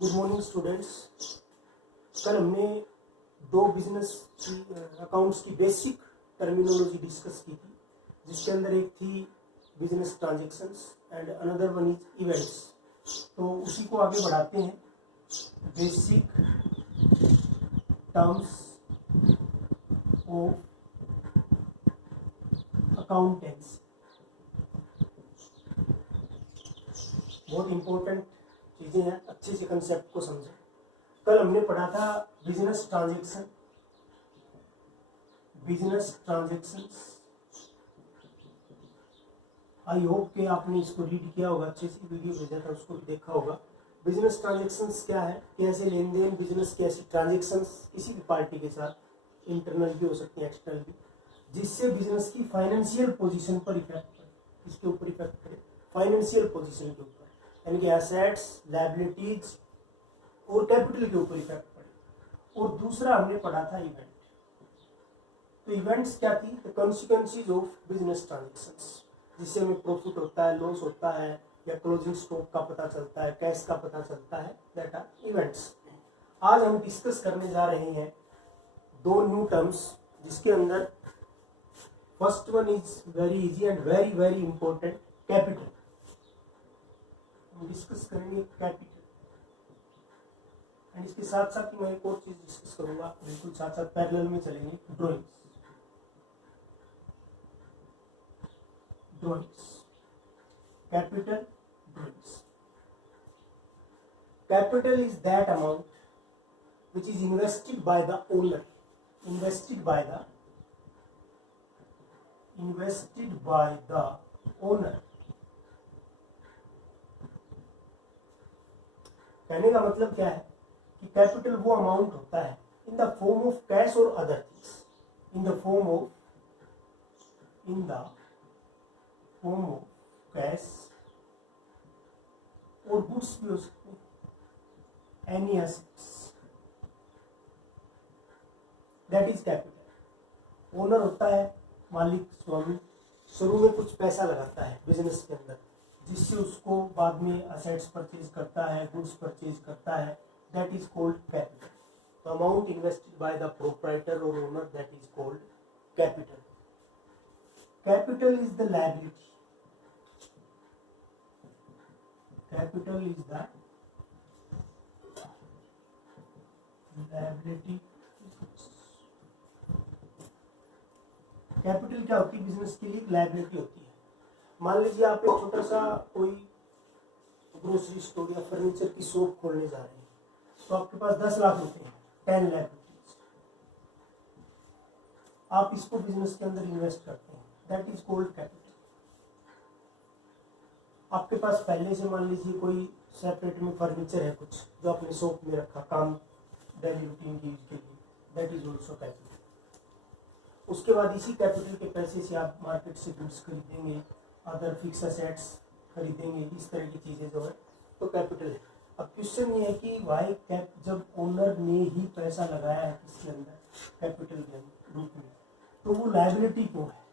Good morning students. कल हमने दो बिजनेस अकाउंट्स की बेसिक टर्मिनोलॉजी डिस्कस की थी, जिसके अंदर एक थी business transactions and another one is events. तो उसी को आगे बढ़ाते हैं। बेसिक टर्म्स ऑफ अकाउंटेंसी, बहुत इंपॉर्टेंट चीजें हैं, अच्छे से कंसेप्ट को समझें। कल हमने पढ़ा था बिजनेस ट्रांजैक्शंस। आई होप कि आपने इसको रीड किया होगा, अच्छे से वीडियो भेजा था उसको भी देखा होगा। बिजनेस ट्रांजैक्शंस क्या है, कैसे लेन देन बिजनेस की ऐसी ट्रांजैक्शंस किसी भी पार्टी के साथ, इंटरनल भी हो सकती है एक्सटर्नल भी, जिससे बिजनेस की फाइनेंशियल पोजीशन पर इफेक्ट पड़े। इसके ऊपर इफेक्ट पड़े फाइनेंशियल पोजीशन के ऊपर, यानी कि एसेट्स, लायबिलिटीज और कैपिटल के ऊपर इफेक्ट पड़े। और दूसरा हमने पढ़ा था इवेंट। तो इवेंट्स क्या थी? The consequences of business transactions, जिससे हमें प्रॉफिट होता है, लॉस होता है, या क्लोजिंग स्टॉक का पता चलता है, कैश का पता चलता है, दैट आर इवेंट्स। आज हम डिस्कस करने जा रहे हैं दो न्यू टर्म्स, जिसके अंदर first one is very easy and very very important, capital. हम डिस्कस करेंगे कैपिटल, एंड इसके साथ साथ मैं एक और चीज डिस्कस करूंगा, बिल्कुल साथ साथ पैरेलल में चलेंगे, drawings. Capital drawings. Capital is that amount which is invested by the owner. Invested by the owner. कहने का मतलब क्या है कि कैपिटल वो अमाउंट होता है in the form of cash और other things, in the form of cash और गुड्स भी हो सकते हैं, any assets, that is capital. Owner होता है मालिक, स्वामी, शुरू में कुछ पैसा लगाता है बिजनेस के अंदर, जिससे उसको बाद में असेट्स परचेज करता है, गुड्स परचेज करता है, दैट इज कॉल्ड कैपिटल। तो amount invested by the proprietor और owner, that is called capital. Capital is the liability. Capital is the liability. Capital क्या होती है? बिजनेस के लिए लायबिलिटी होती है। मान लीजिए आप एक छोटा सा कोई ग्रोसरी स्टोर या फर्नीचर की शॉप खोलने जा रहे हैं, तो आपके पास 10 लाख रुपए हैं, 10 लाख रुपीज। आप इसको बिजनेस के अंदर इन्वेस्ट करते हैं, दैट इज कॉल्ड कैपिटल। आपके पास पहले से मान लीजिए कोई सेपरेट में फर्नीचर है कुछ, जो आपने शॉप में रखा काम डेली रूटीन की यूज के लिए, दैट इज ऑल्सो कैपिटल। उसके बाद इसी कैपिटल के पैसे से आप मार्केट से गुड्स खरीदेंगे, अदर फिक्स एसेट्स खरीदेंगे, इस तरह की चीजें जो है तो कैपिटल है। अब क्वेश्चन ये है कि वाई कैप, जब ओनर ने ही पैसा लगाया है किसके अंदर, कैपिटल के रूप में, तो वो लायबिलिटी क्यों है?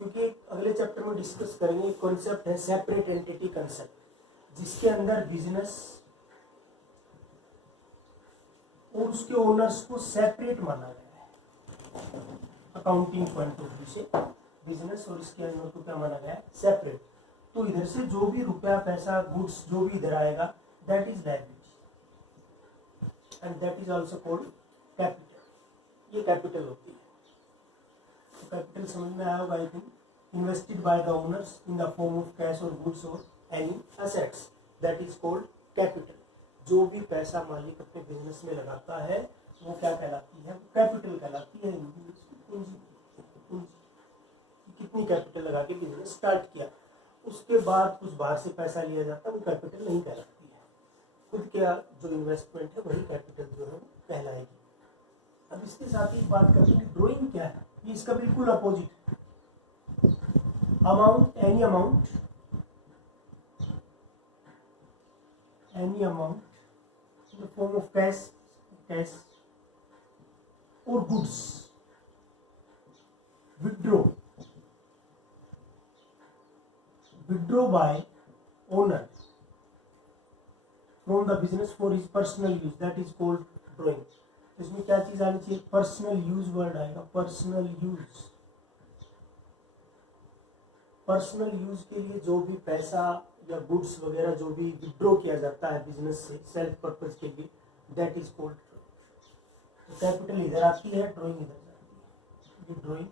क्योंकि अगले चैप्टर में डिस्कस करेंगे, कॉन्सेप्ट है सेपरेट एंटिटी कंसेप्ट, जिसके अंदर बिजनेस और उसके ओनर्स को सेपरेट माना गया है। अकाउंटिंग पॉइंट ऑफ व्यू से बिजनेस और इसके ओनर को क्या माना गया है? सेपरेट। तो इधर से जो भी रुपया, पैसा, गुड्स जो भी इधर आएगा, that is liability and that is also called capital. ये कैपिटल होती है। कैपिटल समझ में आया होगा I think. Invested by the owners in the form of cash और गुड्स और any assets, that is called capital. जो भी पैसा मालिक अपने बिजनेस में लगाता है वो क्या कहलाती है? कैपिटल कहलाती है। पूंजी। कितनी कैपिटल लगा के बिजनेस स्टार्ट किया, उसके बाद कुछ बाहर से पैसा लिया जाता है, वो कैपिटल नहीं कहलाती है। खुद का जो इन्वेस्टमेंट है वही कैपिटल जो है वो कहलाएगी। अब इसके साथ ही बात करते हैं ड्राइंग क्या है। ये इसका बिल्कुल अपोजिट है। Amount, any amount in the form of cash और goods, withdraw by owner from the business for his personal use, that is called drawing. इसमें क्या चीज आनी चाहिए, पर्सनल यूज वर्ड आएगा, पर्सनल यूज। पर्सनल यूज के लिए जो भी पैसा या गुड्स वगैरह जो भी विड्रॉ किया जाता है बिजनेस से सेल्फ पर्पज के लिए, दैट इज कॉल्ड ड्राइंग। तो कैपिटल इधर आती है, ड्राइंग इधर जाती है, ये ड्राइंग,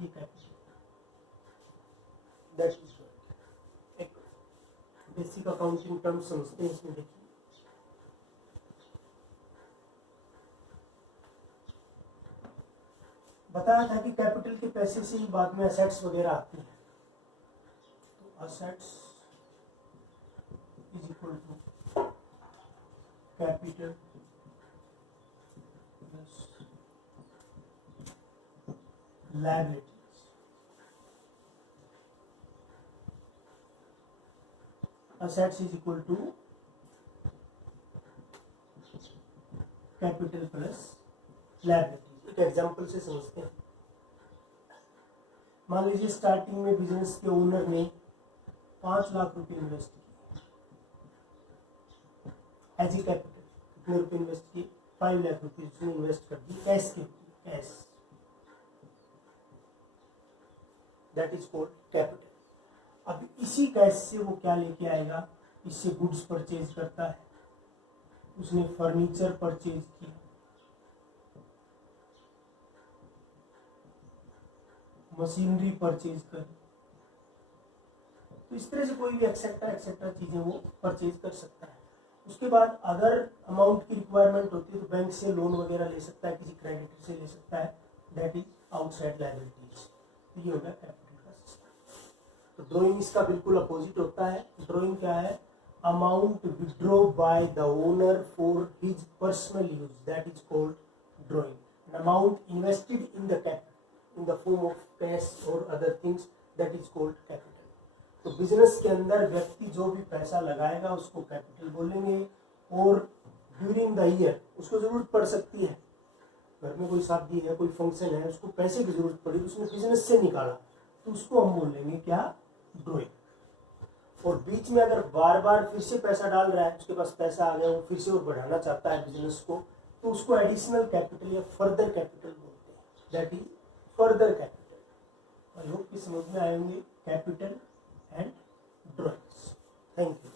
ये कैपिटल, दैट इज ड्राइंग। एक बेसिक अकाउंटिंग टर्म समझते हैं इसमें। देखिए बताया था कि कैपिटल के पैसे से ही बाद में असेट्स वगैरह आती है। तो assets is equal to capital plus liabilities. Assets is equal to capital plus liabilities. एक एग्जांपल से समझते हैं। मान लीजिए स्टार्टिंग में बिजनेस के ओनर ने 5 लाख रुपए इन्वेस्ट किए एज ए कैपिटल। कितने रुपए इन्वेस्ट किए, 5 लाख रुपए उसने इन्वेस्ट कर दी कैश के, cash, that is called capital. अब इसी कैश से वो क्या लेके आएगा, इससे गुड्स परचेज करता है। उसने फर्नीचर परचेज किया, मशीनरी परचेज कर, तो इस तरह से कोई भी एक्सेट्रा चीजें वो परचेज कर सकता है। उसके बाद अगर अमाउंट की रिक्वायरमेंट होती है तो बैंक से लोन वगैरह ले सकता है, किसी क्रेडिटर से ले सकता है, दैट इज आउटसाइड लायबिलिटीज। तो ये हो गया कैपिटल का सिस्टम। तो ड्राइंग इसका बिल्कुल अपोजिट होता है। ड्राइंग क्या है, amount withdraw by the owner for his personal use, that is called drawing. Amount invested in the capital in the form of cash or other things, that is called capital। तो business के अंदर व्यक्ति जो भी पैसा लगाएगा उसको capital बोलेंगे। और ड्यूरिंग द ईयर उसको जरूरत पड़ सकती है, घर में कोई शादी है, कोई फंक्शन है, उसको पैसे की जरूरत पड़ी, उसने बिजनेस से निकाला, तो उसको हम बोलेंगे क्या, ड्राइंग। और बीच में अगर बार बार फिर से पैसा डाल रहा है, उसके पास पैसा आ गया, वो फिर से और बढ़ाना चाहता है बिजनेस को, तो उसको एडिशनल कैपिटल या फर्दर कैपिटल बोलते हैं, that is further capital. I hope कि समझ में आएंगे capital and drawings. Thank you.